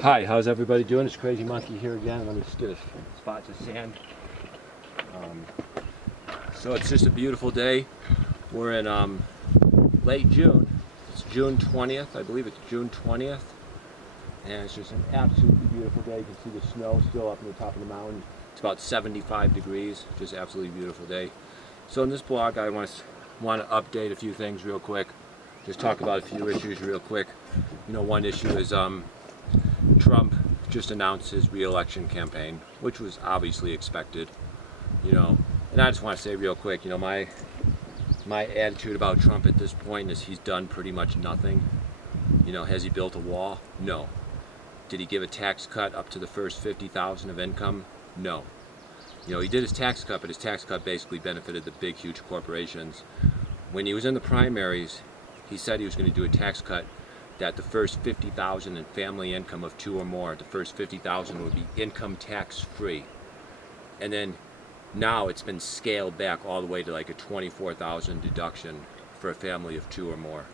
Hi, how's everybody doing? It's Crazy Monkey here again. Let me just get a spot to sand. So it's just a beautiful day. We're in late June. It's June 20th. I believe it's June 20th. And it's just an absolutely beautiful day. You can see the snow still up in the top of the mountain. It's about 75 degrees. Just absolutely beautiful day. So in this blog, I want to update a few things real quick. Just talk about a few issues real quick. You know, one issue is Trump just announced his re-election campaign, which was obviously expected, you know. And I just want to say real quick, you know, my attitude about Trump at this point is he's done pretty much nothing. You know, has he built a wall? No. Did he give a tax cut up to the first $50,000 of income? No. You know, he did his tax cut, but his tax cut basically benefited the big, huge corporations. When he was in the primaries, he said he was going to do a tax cut that the first $50,000 in family income of 2 or more, the first $50,000 would be income tax free. And then now it's been scaled back all the way to like a $24,000 deduction for a family of 2 or more.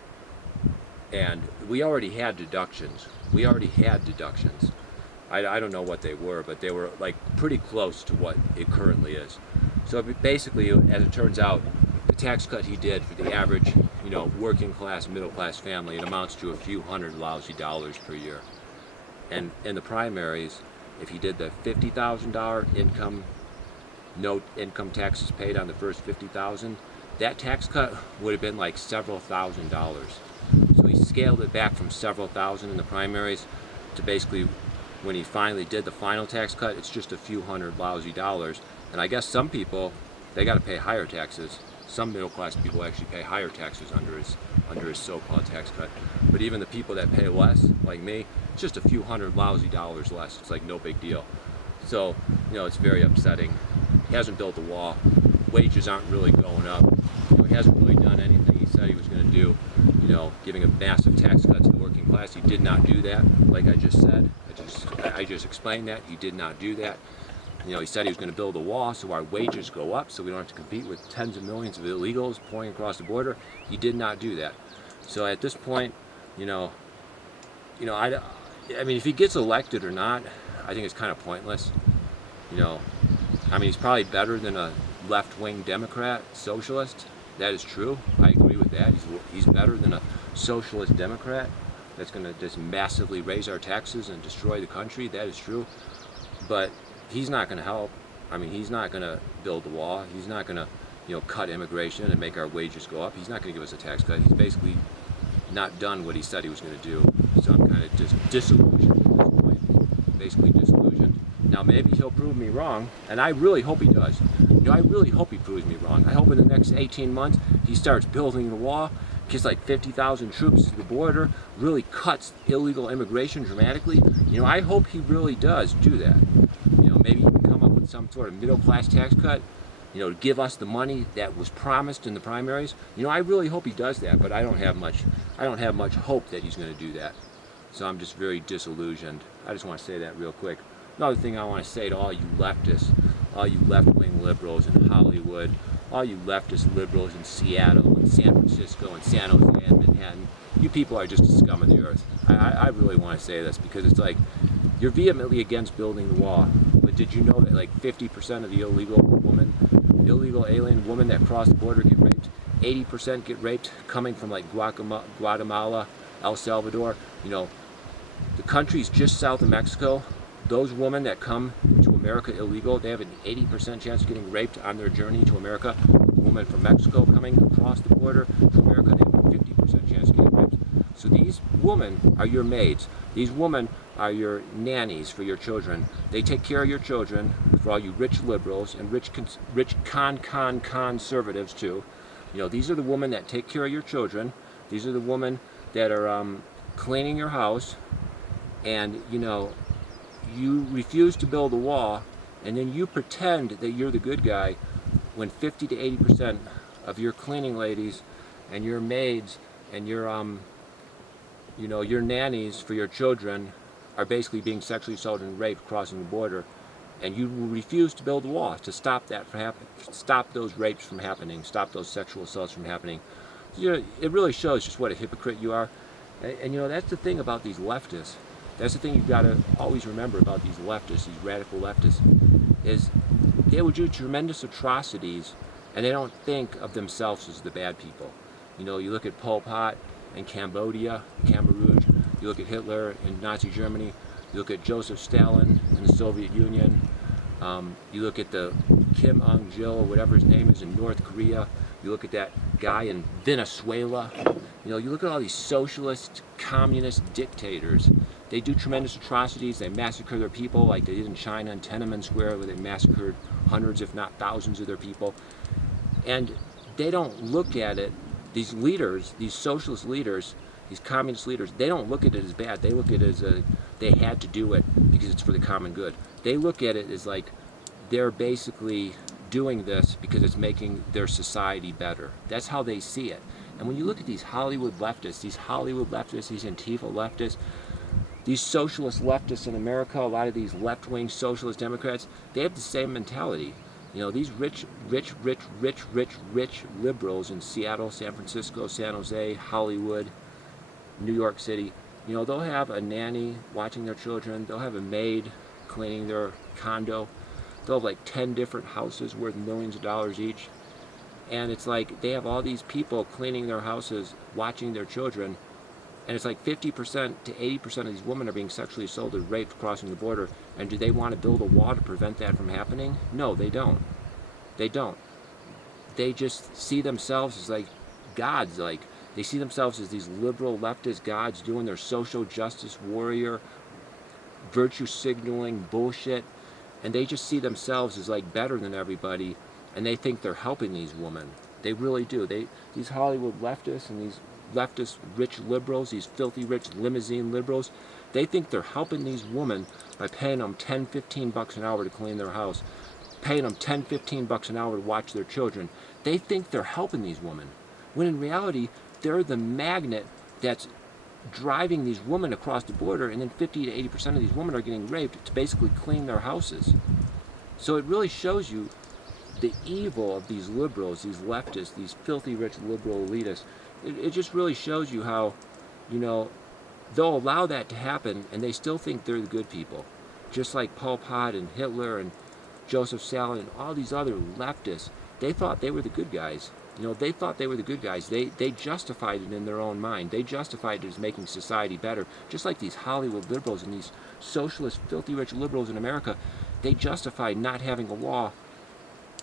And we already had deductions. I don't know what they were, but they were like pretty close to what it currently is. So basically, as it turns out, the tax cut he did for the average, you know, working class, middle class family, it amounts to a few hundred lousy dollars per year. And in the primaries, if he did the $50,000 income, no income taxes paid on the first $50,000, that tax cut would have been like several $1,000s. So he scaled it back from several thousand in the primaries to basically, when he finally did the final tax cut, it's just a few hundred lousy dollars. And I guess some people, they got to pay higher taxes. Some middle class people actually pay higher taxes under his so-called tax cut. But even the people that pay less, like me, it's just a few hundred lousy dollars less. It's like no big deal. So, you know, it's very upsetting. He hasn't built a wall. Wages aren't really going up. You know, he hasn't really done anything he said he was going to do. You know, giving a massive tax cut to the working class. He did not do that, like I just said. I just explained that. He did not do that. You know, he said he was going to build a wall so our wages go up, so we don't have to compete with tens of millions of illegals pouring across the border. He did not do that. So at this point, I mean, if he gets elected or not, I think it's kind of pointless. You know, I mean, he's probably better than a left-wing Democrat, socialist. That is true. I agree with that. He's better than a socialist Democrat that's going to just massively raise our taxes and destroy the country. That is true. But he's not going to help. I mean, he's not going to build the wall. He's not going to, you know, cut immigration and make our wages go up. He's not going to give us a tax cut. He's basically not done what he said he was going to do. So I'm kind of just disillusioned at this point. Basically disillusioned. Now maybe he'll prove me wrong, and I really hope he does. You know, I really hope he proves me wrong. I hope in the next 18 months he starts building the wall, gets like 50,000 troops to the border, really cuts illegal immigration dramatically. You know, I hope he really does do that. You know, maybe he can come up with some sort of middle-class tax cut, you know, to give us the money that was promised in the primaries. You know, I really hope he does that, but I don't have much hope that he's going to do that. So I'm just very disillusioned. I just want to say that real quick. Another thing I want to say to all you leftists, all you left-wing liberals in Hollywood, all you leftist liberals in Seattle and San Francisco and San Jose and Manhattan, you people are just a scum of the earth. I really want to say this because it's like, you're vehemently against building the wall, but did you know that like 50% of the illegal alien women that cross the border get raped? 80% get raped coming from like Guatemala, El Salvador. You know, the countries just south of Mexico, those women that come to America illegal, they have an 80% chance of getting raped on their journey to America. A woman from Mexico coming across the border to America, they have a 50% chance of getting raped. So these women are your maids. These women are your nannies for your children. They take care of your children for all you rich liberals and rich conservatives too. You know, these are the women that take care of your children. These are the women that are cleaning your house, and you know, you refuse to build a wall, and then you pretend that you're the good guy when 50 to 80% of your cleaning ladies and your maids and your your nannies for your children are basically being sexually assaulted and raped crossing the border, and you refuse to build a wall to stop that from happening, stop those rapes from happening, stop those sexual assaults from happening. You know, it really shows just what a hypocrite you are. And you know, that's the thing about these leftists. That's the thing you've got to always remember about these leftists, these radical leftists, is they will do tremendous atrocities, and they don't think of themselves as the bad people. You know, you look at Pol Pot in Cambodia, Khmer Rouge, you look at Hitler in Nazi Germany, you look at Joseph Stalin in the Soviet Union, you look at the Kim Jong-il, or whatever his name is, in North Korea, you look at that guy in Venezuela, you know, you look at all these socialist, communist dictators. They do tremendous atrocities, they massacre their people like they did in China in Tiananmen Square, where they massacred hundreds if not thousands of their people. And they don't look at it, these leaders, these socialist leaders, these communist leaders, they don't look at it as bad. They look at it as they had to do it because it's for the common good. They look at it as like they're basically doing this because it's making their society better. That's how they see it. And when you look at these Hollywood leftists, these Antifa leftists, these socialist leftists in America, a lot of these left-wing socialist Democrats, they have the same mentality. You know, these rich liberals in Seattle, San Francisco, San Jose, Hollywood, New York City, you know, they'll have a nanny watching their children, they'll have a maid cleaning their condo, they'll have like 10 different houses worth millions of dollars each, and it's like they have all these people cleaning their houses, watching their children, and it's like 50% to 80% of these women are being sexually assaulted, raped, crossing the border. And do they want to build a wall to prevent that from happening? No, they don't. They don't. They just see themselves as like gods. Like, they see themselves as these liberal leftist gods doing their social justice warrior, virtue signaling bullshit. And they just see themselves as like better than everybody. And they think they're helping these women. They really do. These Hollywood leftists and these leftist rich liberals, these filthy rich limousine liberals, they think they're helping these women by paying them $10-15 an hour to clean their house, paying them $10-15 an hour to watch their children. They think they're helping these women, when in reality they're the magnet that's driving these women across the border, and then 50 to 80% of these women are getting raped to basically clean their houses. So it really shows you the evil of these liberals, these leftists, these filthy rich liberal elitists. It just really shows you how, you know, they'll allow that to happen and they still think they're the good people. Just like Pol Pot and Hitler and Joseph Stalin and all these other leftists, they thought they were the good guys. You know, they thought they were the good guys. They justified it in their own mind. They justified it as making society better. Just like these Hollywood liberals and these socialist, filthy rich liberals in America, they justified not having a law.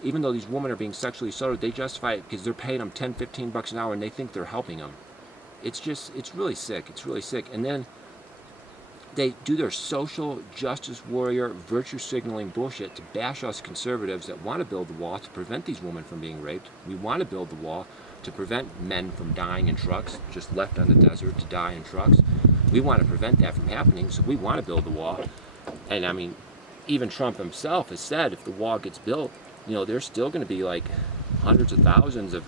Even though these women are being sexually assaulted, they justify it because they're paying them $10-15 an hour and they think they're helping them. It's really sick. It's really sick. And then they do their social justice warrior, virtue signaling bullshit to bash us conservatives that want to build the wall to prevent these women from being raped. We want to build the wall to prevent men from dying in trucks, just left on the desert to die in trucks. We want to prevent that from happening, so we want to build the wall. And I mean, even Trump himself has said if the wall gets built, you know, there's still going to be like hundreds of thousands of,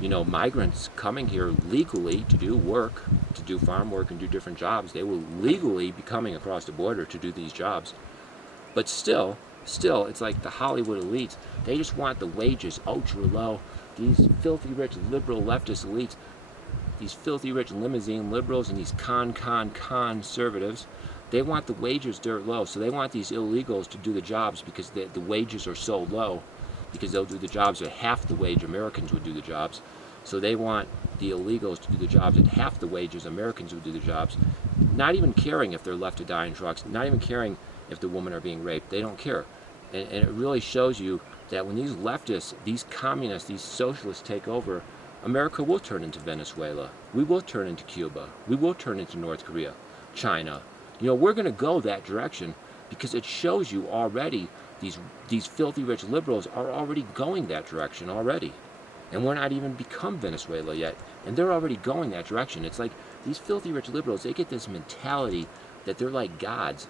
you know, migrants coming here legally to do work, to do farm work and do different jobs. They will legally be coming across the border to do these jobs. But still, it's like the Hollywood elites. They just want the wages ultra low. These filthy rich liberal leftist elites, these filthy rich limousine liberals and these conservatives, they want the wages dirt low. So they want these illegals to do the jobs because the wages are so low, because they'll do the jobs at half the wage Americans would do the jobs. So they want the illegals to do the jobs at half the wages Americans would do the jobs, not even caring if they're left to die in trucks, not even caring if the women are being raped. They don't care. And it really shows you that when these leftists, these communists, these socialists take over, America will turn into Venezuela. We will turn into Cuba. We will turn into North Korea, China. You know, we're going to go that direction because it shows you already these filthy rich liberals are already going that direction already. And we're not even become Venezuela yet. And they're already going that direction. It's like these filthy rich liberals, they get this mentality that they're like gods.